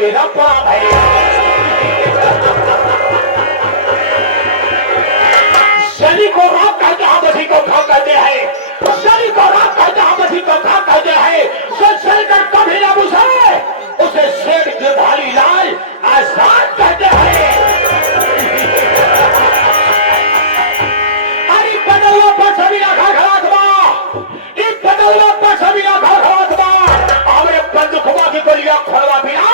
मेरा बड़ा भाई। शनि को रात कहते हैं, बधी को घाव कहते हैं। शनि को रात कहते हैं, बधी को घाव कहते हैं। जो चलकर कभी ना बुझे उसे शेर गिरधारी लाल आजाद कहते हैं। अरे बदलो पर सभी रखा घरात बा, इन बदलो पर सभी रखा घरात बा। हमें बंदूकवा की गोलियां खोलवा बिना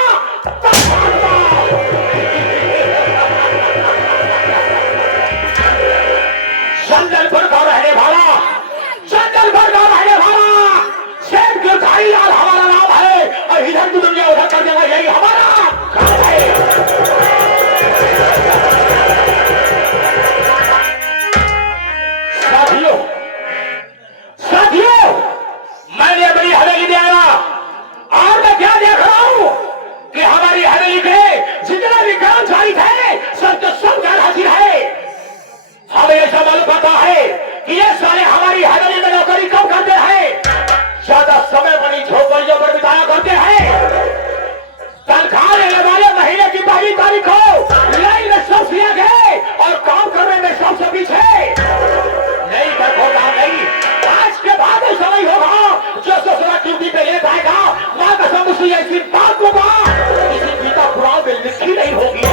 जंगलपुर का रहने वाला, जंगलपुर का रहने वाला शेर गिरधारी लाल हमारा नाम है। और इधर की दुनिया उधर कर देगा, यही हमारा काम है। साथियों, साथियों, मैंने अपनी हवेली में आया और मैं क्या देख रहा हूं कि हमारी हवेली के जितना भी कर्मचारी थे सब गैर हाजिर है। हमें ऐसा मालूम पड़ता है कि ये सारे हमारी हवेली में नौकरी कम करते हैं, ज्यादा समय बड़ी झोपड़ियों पर बिताया करते हैं। तनख्वाह लेने वाले महीने की पहली तारीख को लाइन में सब दिया गए और काम करने में सबसे पीछे। नहीं होगा, नहीं, आज के बाद ऐसा नहीं होगा। जो ससुरा ड्यूटी पे ले जाएगा, मां कसम उसी ऐसी बात होगा किसी गीता पुराण में लिखी नहीं होगी।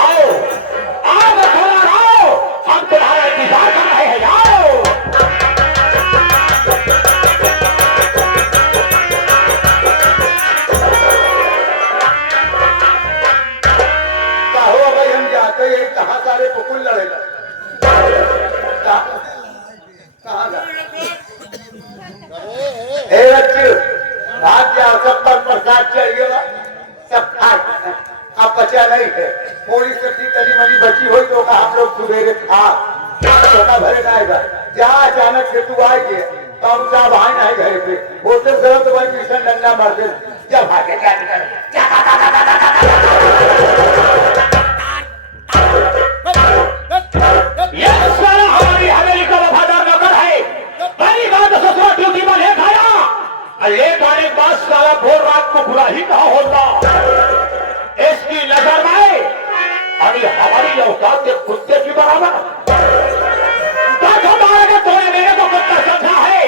आओ आओ बथोरा आओ, हम तुम्हारा इंतजार कर रहे हैं। आओ कहो भाई, हम जाते हैं कहाँ सारे कुकुल लड़ेगा, कहाँ भाग जाओ, सब पर प्रसाद चढ़ गया, सब खा अब बचा नहीं है। थोड़ी सब्जी तली मनी बची हुई तो हम लोग सवेरे खा छोटा भरे जाएगा। क्या अचानक से तू आ गया तो हम साहब आए नहीं घर पे, होटल गरम तो भाई किशन डंडा मार दे जब आगे क्या हमारी हवेली का वफादार नौकर है। पहली बात ससुरा ड्यूटी में ले खाया, लेट आने के बाद साला भोर रात को बुरा ही कहा होता। इसकी नजर में अभी हमारी औकात के कुत्ते की बराबर। तूने मेरे को कुत्ता समझा है,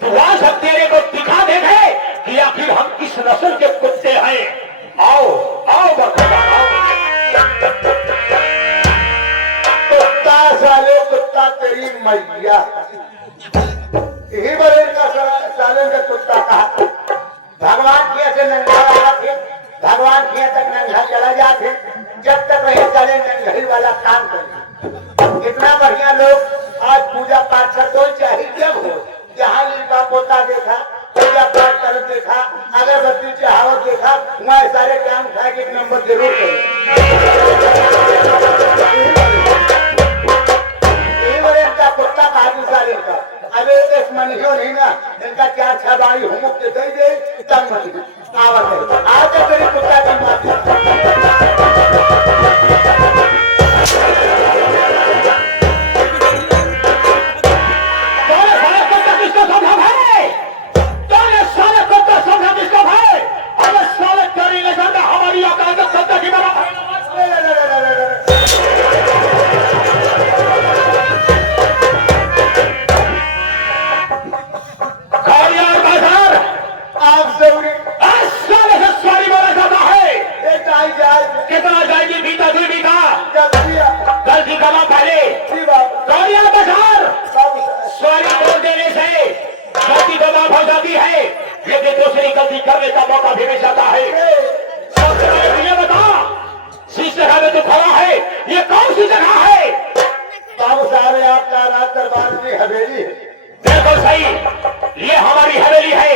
तू आज हम तेरे को दिखा देंगे कि आखिर हम किस नस्ल के कुत्ते हैं। आओ आओ बरकरार आओ। कुत्ता साले कुत्ता तेरी मैया, यही बड़े का साले का कुत्ता कहा। भगवान किया से नंगा आते, भगवान किया तक नंगा चला जाते, जब तक रहे चले नंगही वाला काम करना। कितना बढ़िया लोग आज पूजा पाठ कर तो चाहे जब हो, जहाँ लिखा पोता देखा, पूजा पाठ कर देखा, अगरबत्ती चढ़ावत देखा, वहाँ सारे काम उठा के एक नंबर जरूर करें। कुत्ता काबू सारे का अबे इस मनियो नहीं ना, इनका क्या छह बारी हुमुक के दे दे तब मनी आवत है। आज तेरी कुत्ता की माती करने का मौका भी मिल जाता है। ये बता, जिस जगह में तू खड़ा है ये कौन सी जगह है? बाबू साहब आपका राज दरबार की हवेली है। बिल्कुल सही, ये हमारी हवेली है।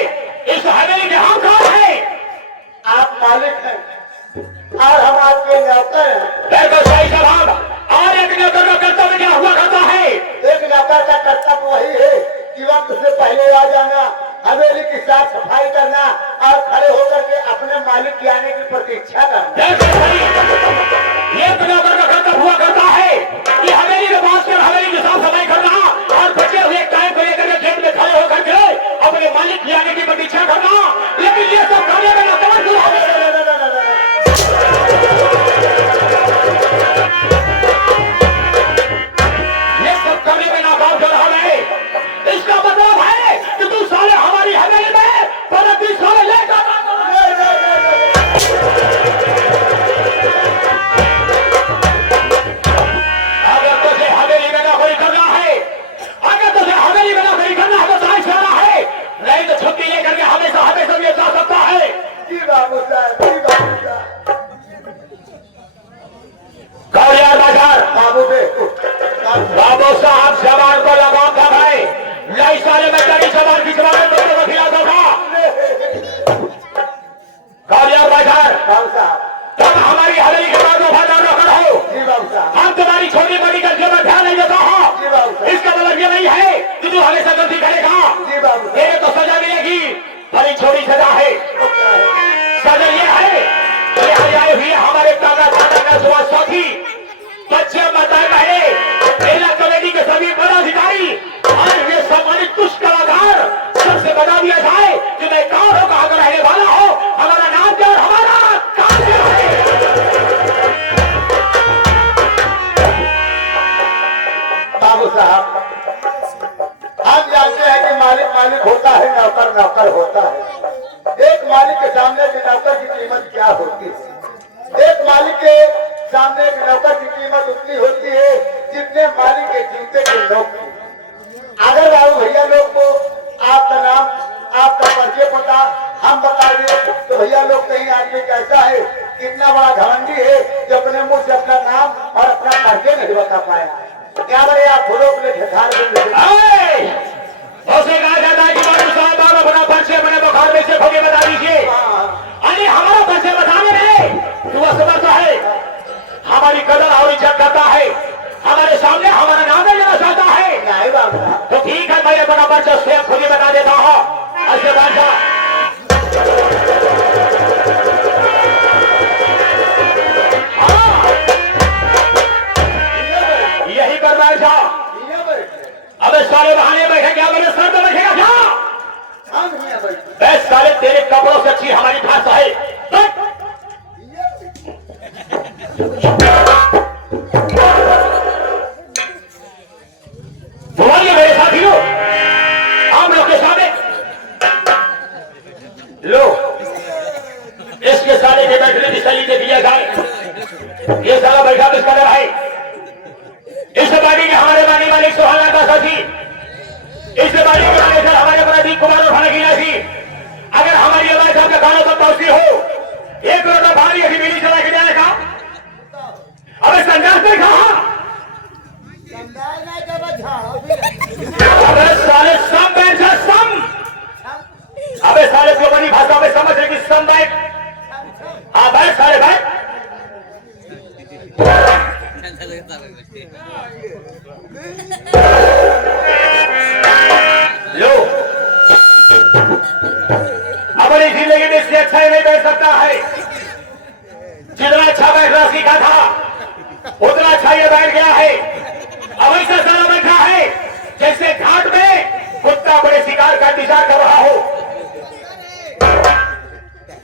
इस हवेली के हम कौन है? आप मालिक हैं और हम आपके नौकर हैं। बिल्कुल सही जवाब। और एक नौकर का कर्तव्य क्या हुआ करता है? एक नौकर का कर्तव्य वही है कि वक्त से पहले आ जाना, हवेली की साफ सफाई करना और खड़े होकर के अपने मालिक के आने की प्रतीक्षा करना। ये नौकर का कर्तव्य हुआ करता है कि हवेली में बात कर हवेली की साफ सफाई करना और बचे हुए टाइम को लेकर गेट में खड़े होकर के अपने मालिक के आने की प्रतीक्षा करना। लेकिन ये सब करने में बड़ी जबान की जबान में दोनों को खिलाता था। कालियार बाजार बाबू साहब, तुम हमारी हवेली के बाद वफादार नौकर हो। जी बाबू साहब, हम तुम्हारी छोटी बड़ी गलतियों में ध्यान नहीं देता हूँ। जी बाबू साहब, इसका मतलब ये नहीं है कि तू हमेशा गलती करेगा। जी बाबू साहब, तेरे तो सजा मिलेगी, बड़ी छोटी सजा है। सजा ये है कि यहाँ आए हुए हमारे दादा दादा का सुबह साथी बच्चे माताएं बहने मेला कमेटी के सभी पदाधिकारी और ये सम्मानित कुछ कलाकार सबसे बता दिया जाए कि मैं कौन हूँ, कहाँ का रहने वाला हूँ, हमारा नाम क्या और हमारा काम क्या है। बाबू साहब, हम जानते हैं कि मालिक मालिक होता है, नौकर नौकर होता है। एक मालिक के सामने के नौकर की कीमत क्या होती है? एक मालिक के सामने के नौकर की कीमत उतनी होती है जितने मालिक के जूते के नौकर। अगर बाबू भैया लोग को आपका नाम, आपका परिचय पता हम बता दें तो भैया लोग कहीं आदमी कैसा है, कितना बड़ा घमंडी है जो अपने मुंह से अपना नाम और अपना परिचय नहीं बता पाया। क्या बड़े आप फूलों के लिए ढकार उसे कहा जाता है कि बाबू साहब आप अपना परिचय बने बुखार में से खोके बता दीजिए। अरे हमारा परिचय बताने में तू समझता है, हमारी कदर और इज्जत करता है, हमारे सामने हमारा नाम नहीं लेना चाहता है। नहीं बाबू साहब, तो ठीक है, मैं अपना परिचय स्वयं खुद ही बता देता हूँ। ऐसे बादशाह यही कर बादशाह। अबे साले बहाने बैठे क्या, मेरे सर पे बैठेगा क्या? बे साले तेरे कपड़ों से अच्छी हमारी भाषा है। बोलिए मेरे साथियों, हम लोग के सामने लो इसके साले के बैठने की शैली देख लिया जाए। ये साला बैठा किसका डर है? इस पार्टी के हमारे मानी मालिक सुहाना का साथी, इस पार्टी के मैनेजर हमारे प्रदीप कुमार और खाना गिरा थी। अगर हमारी आवाज आपके कानों तक पहुंचती हो, एक रोटा भारी अभी मिली चला के जाएगा। अबे संन्यास नहीं कहा, अबे साले सम बैठ जा, सम। अबे साले को बनी भाषा में समझ रहे कि सम बैठ। हाँ बैठ साले बैठ। लो अपनी जिंदगी में इससे अच्छा ही नहीं बैठ सकता है। जितना अच्छा बैठना सीखा था उतना अच्छा ये बैठ गया है। अब ऐसा सारा बैठा है जैसे घाट में कुत्ता बड़े शिकार का इंतजार कर रहा हो।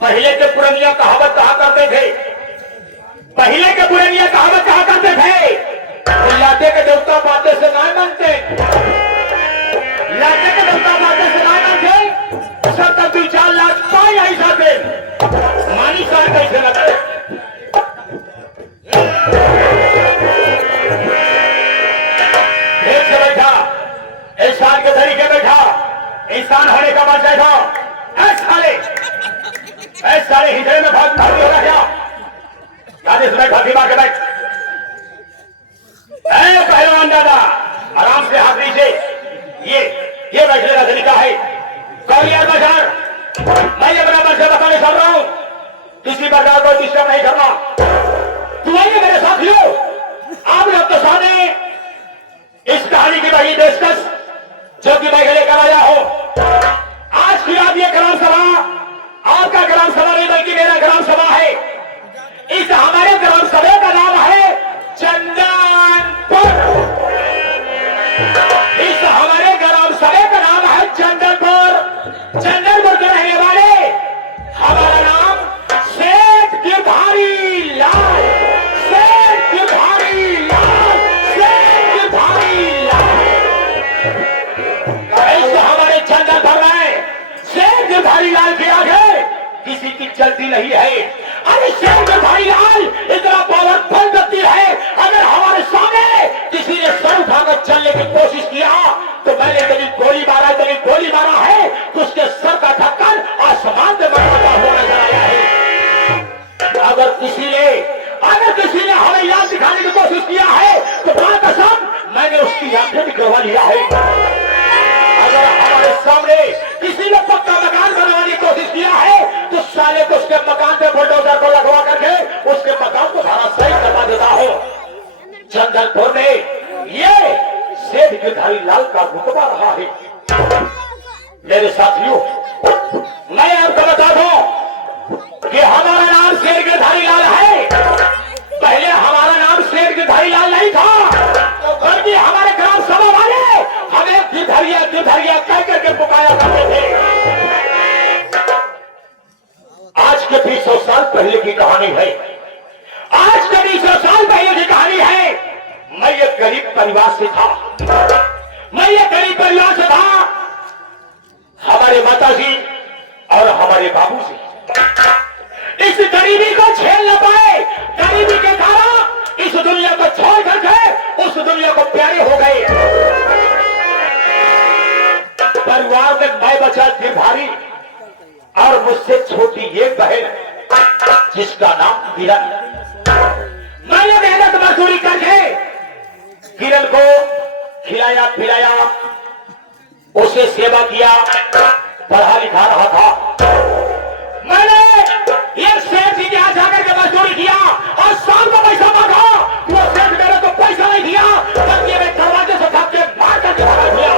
पहले के पुरानिया कहावत कहा करते थे, पहले के पुरानिया कहावत कहा करते थे, लाते के देवता बातें से ना मानते, लाते के देवता बातें से ना मानते, सब तक 2-4 लाख पाए आई जाते, मानी सार कैसे लगते। एक से बैठा, इंसान के तरीके बैठा, इंसान होने का परिचय था। साले हिजड़े में भाग भागी होगा क्या? याद इसमें भागी मार के बैठ। पहलवान दादा आराम से हाथ नीचे, ये बैठने का तरीका है। कालियार बाजार मैं अपना परिचय बताने चल रहा हूं, किसी प्रकार को डिस्टर्ब नहीं करना। तो आइए मेरे साथियों, आप लोग के सामने इस कहानी की बड़ी पेशकश जो कि मैं लेकर आया हूं। आज की रात ये ग्राम सभा आपका ग्राम सभा नहीं बल्कि मेरा ग्राम सभा है। इस हमारे ग्राम सभा का नाम है चंदनपुर। इस हमारे ग्राम सभा का नाम है चंदनपुर। चंदनपुर के रहने वाले हमारा नाम सेठ गिरधारी लाल, सेठ गिरधारी लाल, सेठ गिरधारी लाल। इस हमारे चंदनपुर में सेठ गिरधारी लाल के आगे किसी की चलती नहीं है। अरे सेठ गिरधारी लाल इतना पावरफुल व्यक्ति है, अगर हमारे सामने किसी ने सर उठाकर चलने की कोशिश किया तो मैंने तेरी गोली मारा है तो उसके सर का ढक्कन आसमान में मरता हुआ नजर आया है। अगर किसी ने हमें याद दिखाने की कोशिश किया है तो मां कसम मैंने उसकी आंखें भी गवा लिया है। अगर हमारे सामने किसी ने पक्का मकान बनवाने की कोशिश किया है तो साले को उसके मकान पे बुलडोजर को लगवा करके उसके मकान को धराशायी करवा देता हूं। चंदनपुर में ये सेठ गिरधारी लाल का रुतबा रहा है। मेरे साथियों, मैं आपको बता दूं कि हमारा नाम शेर गिरधारी लाल है। पहले हमारा नाम शेर गिरधारी लाल नहीं था, बल्कि हमारे ग्राम सभा वाले हमें गिरधरिया गिरधरिया कह करके पुकारा करते थे। आज के 200 साल पहले की कहानी है। आज के 200 साल पहले की कहानी है। मैं एक गरीब परिवार से था। मैं एक गरीब परिवार से था। हमारे माताजी और हमारे बाबूजी इस गरीबी को झेल न पाए। गरीबी के कारण इस दुनिया को छोड़ करके उस दुनिया को प्यारे हो गए। परिवार में मैं बचा गिरधारी और मुझसे छोटी एक बहन जिसका नाम किरण। मैंने मेहनत मजदूरी करके किरण को खिलाया पिलाया, उसे सेवा किया, पढ़ा लिखा रहा था। मैंने एक सेठ जी के यहाँ जाकर के मजदूरी किया और शाम को पैसा मांगा। वो सेठ मेरे को पैसा नहीं दिया, बल्कि मैं दरवाजे से धक्के मार करके भगा दिया।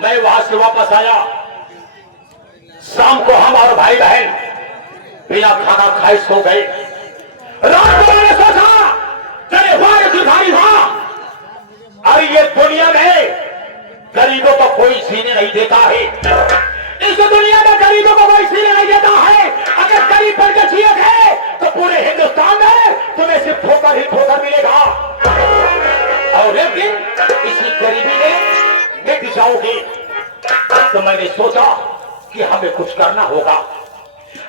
मैं वहां से वापस आया। शाम को हम और भाई बहन बिना खाना खाए सो गए। रात को मैंने सोचा चले वार गिरधारी था और ये दुनिया में गरीबों को कोई जीने नहीं देता है। इस दुनिया में गरीबों को कोई जीने नहीं देता है। अगर गरीब बन के जिए थे तो पूरे हिंदुस्तान में तुम्हें सिर्फ ठोकर ही ठोकर मिलेगा और एक दिन इसी गरीबी में मिट जाओगे। तो मैंने सोचा कि हमें कुछ करना होगा।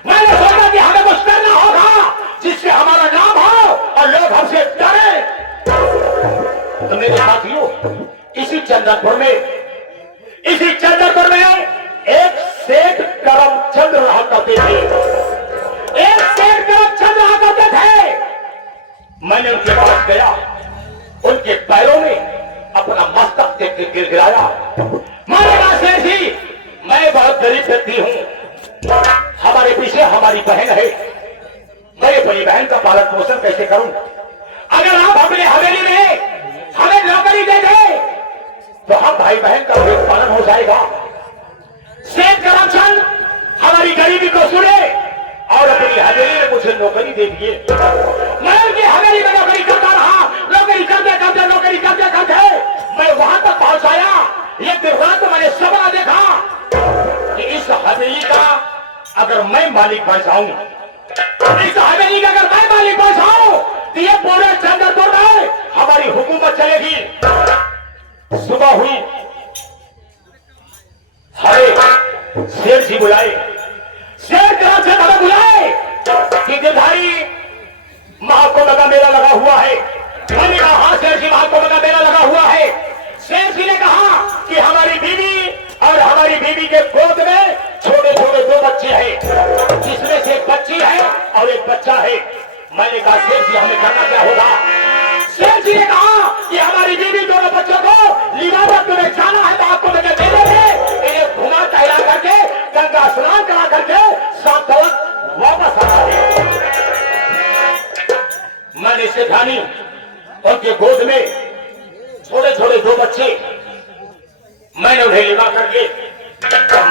मैंने सोचा कि हमें कुछ करना होगा जिससे हमारा नाम हो और लोग हमसे डरे। तो मेरे साथियों, इसी चंदनपुर में एक सेठ करमचंद रहा करते थे। एक सेठ करमचंद रहा करते थे। मैंने उनके पास गया, उनके पैरों में अपना मस्तक देख के गिड़गिड़ाया। मैंने कहा सेठ जी, मैं बहुत गरीब व्यक्ति हूं, हमारे पीछे हमारी बहन है, मैं अपनी बहन का पालन पोषण कैसे करूं? अगर आप अपने हवेली में हमें नौकरी दे दे तो हम भाई बहन का पेट पालन हो जाएगा। सेठ करमचंद हमारी गरीबी को सुने और अपनी हवेली में मुझे नौकरी दे दिए। मैं उनकी हवेली में नौकरी करता रहा। नौकरी करते मैं वहां तक पहुंच आया। एक दिन रात मैंने सपना देखा कि इस हवेली का अगर मैं मालिक बन जाऊं, इस हवेली का अगर मैं मालिक बन जाऊं तो ये पूरे चंद्रपुर में हमारी हुकूमत चलेगी। सुबह हुई, हरे शेर जी बुलाए, शेर करमचंद हमें बुलाए कि गिरधारी महाकुंभ का मेला लगा हुआ है। मैंने कहा हाँ शेर जी, महाकुंभ का मेला लगा हुआ है। शेर जी ने कहा कि हमारी बीवी और हमारी बीवी के गोद में छोटे छोटे 2 बच्चे हैं, जिसमें से एक बच्ची है और एक बच्चा है। मैंने कहा शेर जी, हमें करना क्या होगा? शेर जी ने कहा कि हमारी बीवी दोनों बच्चों को लिबास तुम्हें जाना है तो आपको मेरे मेले में इन्हें घुमा टहला करके गंगा स्नान करा करके शाम तक वापस आना है। मैंने सेठानी उनके गोद में छोटे छोटे 2 बच्चे, मैंने उन्हें लिबा करके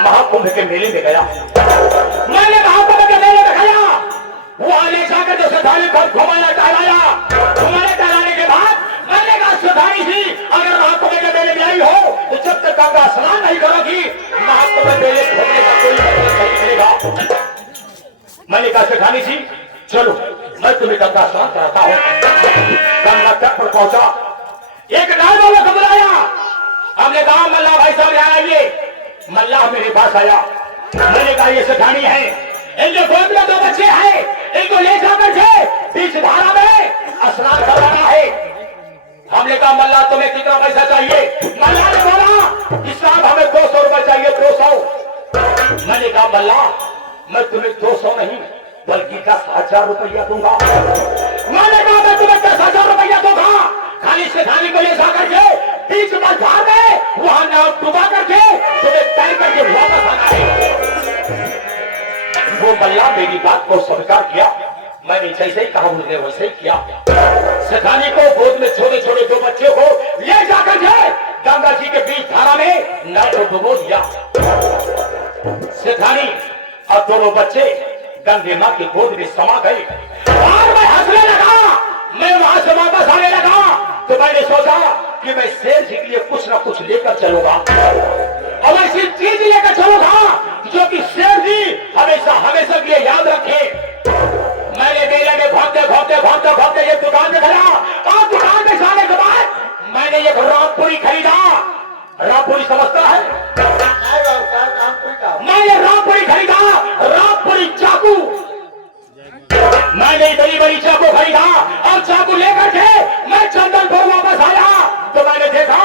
महाकुंभ के मेले में गया। मैंने महाकुंभ के मेले में गया, वहां ले जाकर जो सेठानी को घुमाया टहलाया। घुमाने टहलाने के बाद मैंने कहा सेठानी जी, अगर महाकुंभ के मेले में आई हो तो जब तक गंगा स्नान नहीं करोगी महाकुंभ मेले घूमने का कोई मतलब नहीं मिलेगा। मैंने कहा सेठानी जी चलो, मैं तुम्हें गंगा स्नान कराता हूं। गंगा तट पर पहुंचा, एक गांव वालों को बुलाया। हमने कहा मल्लाह भाई साहब यहाँ आइए। मल्लाह मेरे पास आया। मैंने कहा ये सेठानी है, इनके गोद में 2 बच्चे हैं, इनको ले जाकर के बीच धारा में स्नान करवाना है। हमने कहा मल्लाह तुम्हें कितना पैसा चाहिए? मल्लाह ने बोला कि साहब हमें 200 रुपए चाहिए, 200। मैंने कहा मल्लाह, मैं तुम्हें 200 नहीं बल्कि 10,000 रुपया दूंगा। मैंने कहा मैं तुम्हें 10,000 रुपया दूंगा। खाली सेठानी को ले जा करके बीच बाजार में वहां नाव डुबा करके तुम्हें तय करके वापस आना है। वो मल्ला मेरी बात को स्वीकार किया। मैंने जैसे ही कहा उसने वैसे ही किया। सेठानी को गोद में छोटे छोटे दो बच्चे को ले जाकर के गंगा जी के बीच धारा में नाव को डुबो दिया। सेठानी और दोनों बच्चे गंगे मां की गोद में समा गए और मैं हंसने लगा। मैं वहां से वापस आने लगा तो मैंने सोचा कि मैं शेर जी के लिए कुछ ना कुछ लेकर चलूंगा और ऐसी चीज लेकर चलूंगा जो कि शेर जी हमेशा हमेशा के लिए याद रखे। मैंने मेले में भागते भागते भागते भागते एक दुकान में गया और दुकान में जाने के बाद मैंने एक रामपुरी खरीदा। रामपुरी समझता है? मैंने रामपुरी खरीदा, रामपुरी चाकू। मैंने बड़ी बड़ी चाकू खरीदा और चाकू लेकर के मैं चंदनपुर वापस आया तो मैंने देखा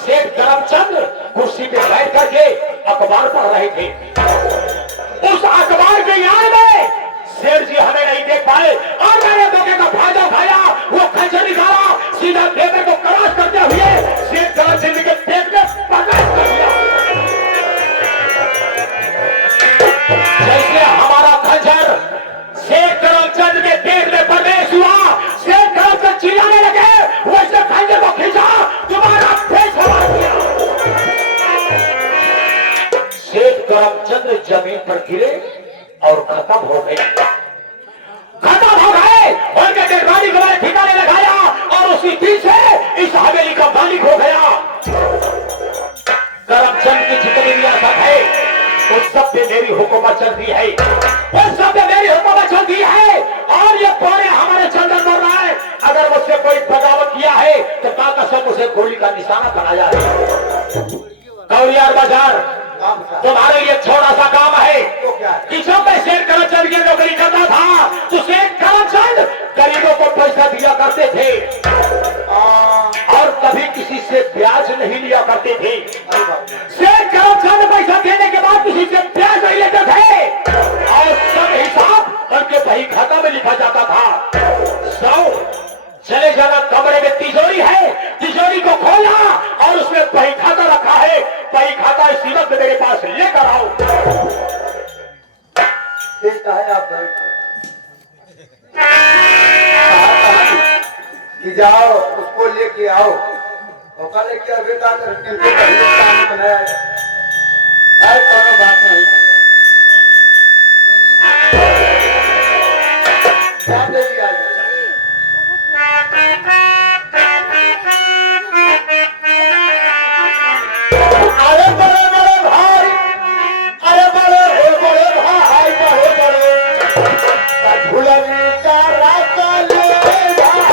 सेठ करमचंद कुर्सी पे बैठ करके अखबार पढ़ रहे थे। उस अखबार के याद में शेर जी हमें नहीं देख पाए और मैंने मौके का फायदा उठाया। वो खंजर निकाला, सीधा पेपर को क्रॉस करते हुए सेठ करमचंद के पेट में प्रकाश कर दिया। जैसे हमारा खंजर शेख करमचंद के पेट में प्रवेश हुआ, शेख करमचंद चिल्लाने लगे, वैसे खंजर को खींचा, तुम्हारा फेस हवा दिया। शेख करमचंद जमीन पर गिरे और खत्म हो गए। उनके डेडबॉडी को मैंने ठिकाने लगाया और उसी दिन से इस हवेली का मालिक हो गया। करमचंद की जितनी रियासत है उस सब पे मेरी हुकूमत चलती है, उस सब पे मेरी हुकूमत चलती है। और ये पौने हमारे चंदन बोल रहा है अगर मुझसे कोई बगावत किया है तो काका सब उसे गोली का निशाना बनाया है। कौरियार बाजार तुम्हारे लिए छोटा सा काम है कि जब मैं शेर करमचंद की नौकरी करता था तो शेर करमचंद गरीबों को पैसा दिया करते थे और कभी किसी से ब्याज नहीं लिया करते थे। शेर करमचंद पैसा देने के बाद किसी से ब्याज नहीं लेते थे और सब हिसाब उनके बही खाता में लिखा जाता था। चले जाना कमरे में तिजोरी है, तिजोरी को खोला और उसमें बही खाता रखा है। बही खाता इसी वक्त मेरे पास लेकर आओ। आप कि जाओ उसको लेके आओ तो कल लेके आओ बेटा बनाया है कोनो बात नहीं। क्या दे दिया अरे बड़े बड़े भाई, अरे बड़े भाई, झुलनी का रास्ता ले भाई।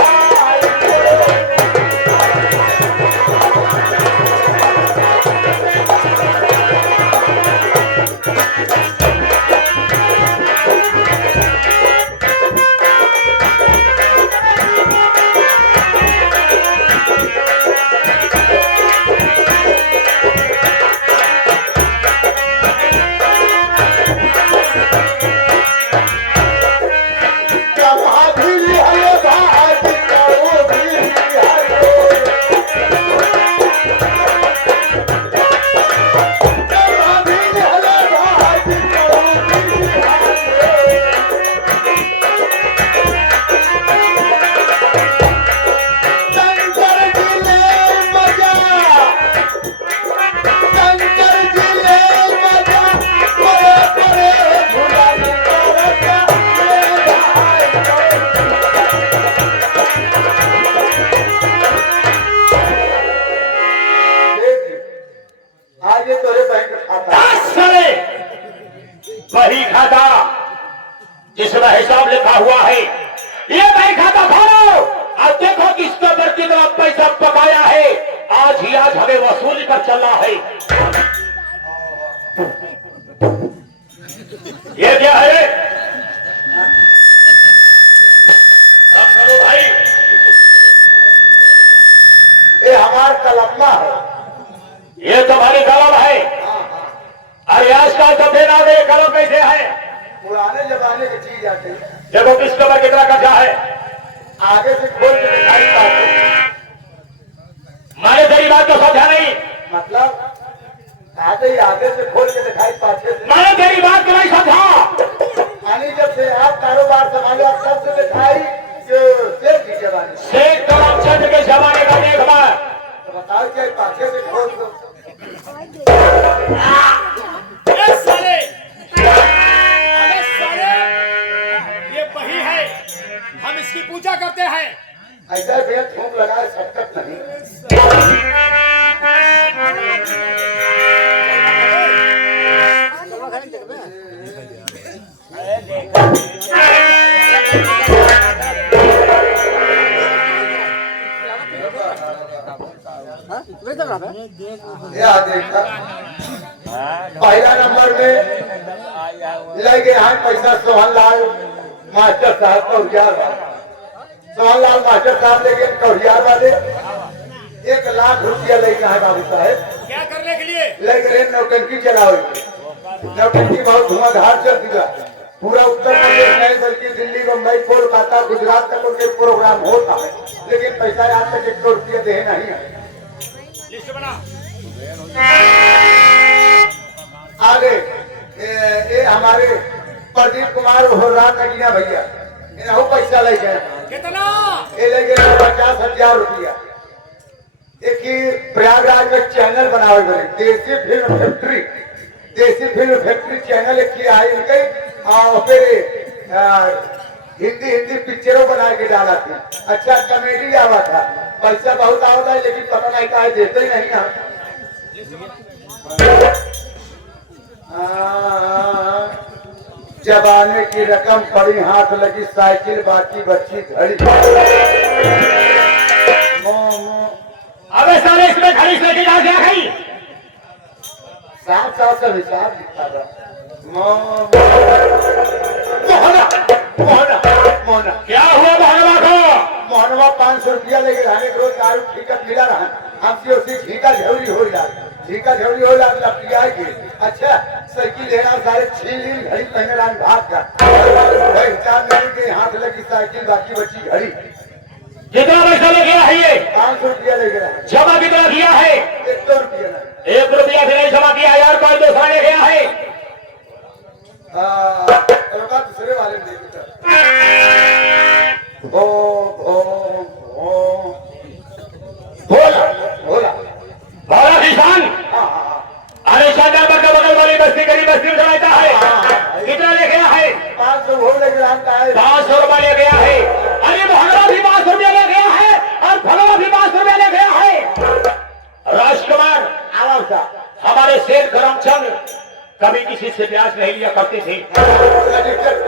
बही खाता जिसमें हिसाब लिखा हुआ है, ये बही खाता खोलो और देखो कि इसके ऊपर कितना पैसा पकाया है। आज ही आज हमें वसूली कर चलना है। ये क्या है? कम करो भाई। ये हमारा कलम्मा है। ये तुम्हारी कलम है। अरे आजकल तो देना दे कलम कैसे है? पुराने जमाने की चीज आती है। देखो किसके ऊपर कितना कर्जा है। आगे से खोल के दिखाई पाते बात को समझा नहीं। मतलब आगे से खोल के दिखाई पाछे से। मैंने तेरी बात को नहीं समझा। यानी जब से आप कारोबार संभाले तब से दिखाई जो सेठ की जवानी। शेख करमचंद के जमाने का देख मैं। तो बताओ क्या पाछे से खोल दो। साले, अबे साले, ये वही है, हम इसकी पूजा करते हैं। ऐसा भी थूक लगाए सकत नहीं। या देखा पहला नंबर में लगे हैं पैसा सोहनलाल मास्टर साहब कौरियार वाले। सोहनलाल मास्टर साहब लेके कौरियार वाले 1 लाख रुपया लेके आए बाबू साहब। क्या करने के लिए? लेके रहे नौटंकी चलाओ। नौटंकी बहुत धुआंधार चल दिया। पूरा उत्तर प्रदेश नहीं बल्कि दिल्ली, मुंबई, कोलकाता, गुजरात तक उनके प्रोग्राम होता है, लेकिन पैसा आज तक 1 रुपया दे नहीं है। लिस्ट बना। आगे ये हमारे प्रदीप कुमार होरा नगिया भैया इन्हों पैसा ले गए। कितना? ये ले गए 50,000 रुपया। एक ही प्रयागराज में चैनल बनावे बने देसी फिल्म फैक्ट्री। देसी फिल्म फैक्ट्री चैनल एक ही आई इनके और फिर हिंदी पिक्चरों बना के डाला थी। अच्छा कॉमेडी आवा था। पैसा बहुत आवता है लेकिन पता नहीं का देते ही नहीं ना। जबाने की रकम पड़ी हाथ लगी साइकिल बाकी बच्ची घड़ी। अबे साले इसमें घड़ी से लेके क्या गई? साफ साफ सब हिसाब दिखा रहा। मोहना मोहना मोहना क्या हुआ मोहनवा को? मोहनवा 500 रुपया लेके रहने को दारू टिकट मिला रहा। हमसे उसी झीका झौरी हो रहा। झीका झौरी हो रहा पिया की। अच्छा साइकिल लेना सारे छीन घड़ी पहने रहा भाग का हिसाब नहीं के हाथ लगी साइकिल बाकी बची घड़ी। कितना पैसा ले गया है ये? 500 रुपया ले गया। जमा कितना किया है? 100 रुपया नहीं। 1 रुपया भी नहीं जमा किया यार। कोई दूसरा ले गया है? दूसरे वाले में भो भो भो बोला बोला। बोला किसान। अरे शाहजहां बगल वाली बस्ती गरीब बस्ती में चलाता है। कितना ले गया है? 500 हो ले गया। 500 रुपया ले गया है। अरे मोहनवा भी 500 रुपया ले गया है और फलवा भी 500 रुपया ले गया है। राजकुमार आराम सा हमारे शेर करमचंद कभी किसी से ब्याज नहीं लिया करते थे,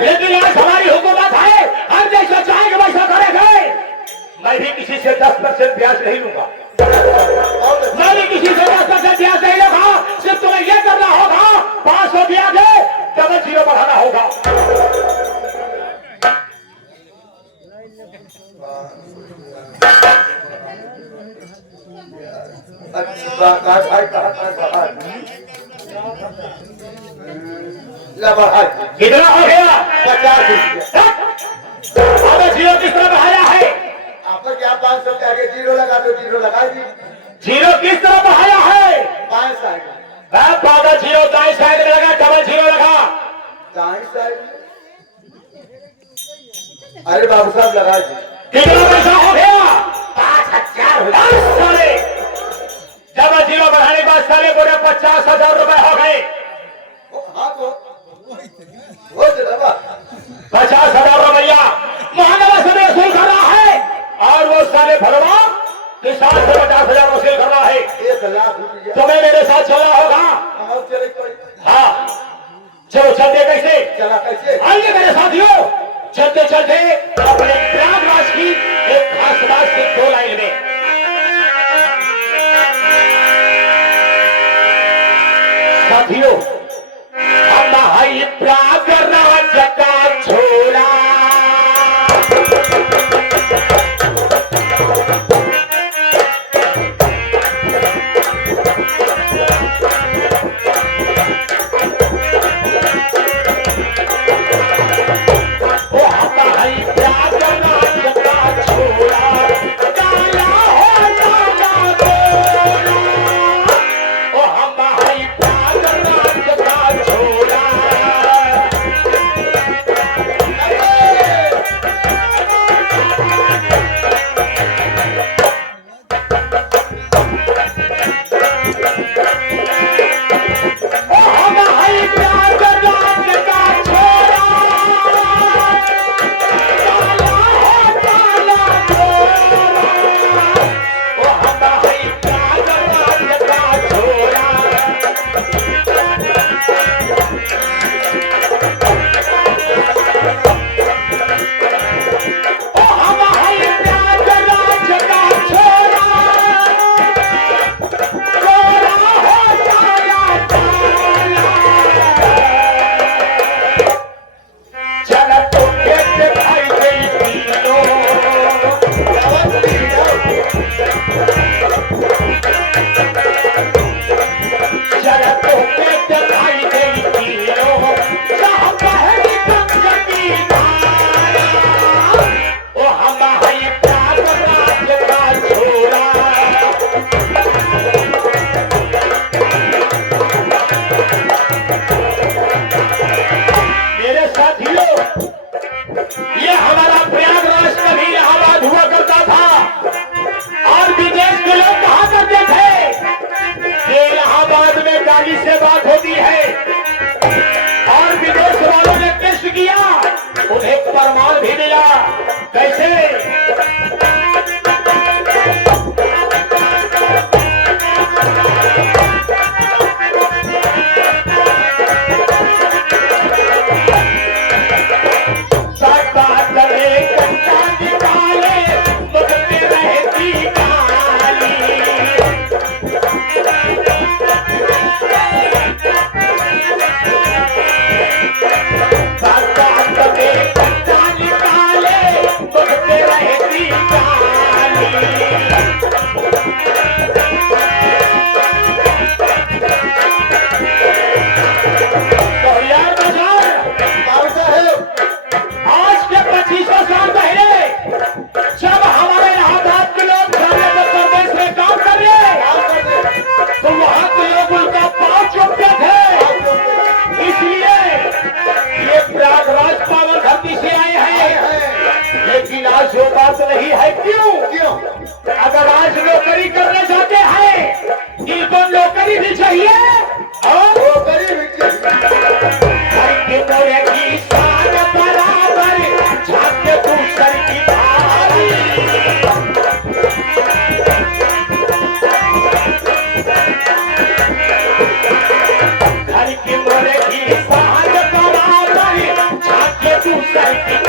लेकिन आज हमारी हुकूमत है, हम जैसा चाहेंगे वैसा करेंगे। मैं भी किसी से 10% ब्याज नहीं लूंगा। मैं भी किसी से 10% ब्याज नहीं लूंगा। सिर्फ तुम्हें यह करना होगा 500 ब्याज है, 00 बढ़ाना होगा। भाई कितना हो गया? 50 रुपया। अबे 0 किस तरह बढ़ाया है? आपका क्या 500 के आगे 0 लगा दो। 0 लगा दी। 0 किस तरह बढ़ाया है? 5 साइड पाउडर 0 दाएं साइड में लगा, 00 लगा। दाएं साइड। अरे बाबू साहब लगा दी। कितना पैसा हो गया? 5000। साले 00 बढ़ाने के बाद साले पूरे 50,000 रुपए हो गए। हाँ तो वो जनाबा 50,000 रुपया मोहनवा से वसूल कर रहा है और वो साले भरवा किसान से 50,000 वसूल कर रहा है। 1 लाख रुपया। तुम्हें मेरे साथ चलना होगा। हम चले पड़े। हाँ चलो चलते कैसे? चला कैसे? आइए मेरे साथियों, चलते चलते अपने प्रयागराज की एक खास बात की 2 लाइन में। साथियों हम भाई प्रयागराज का छोड़ा वो हम भाई है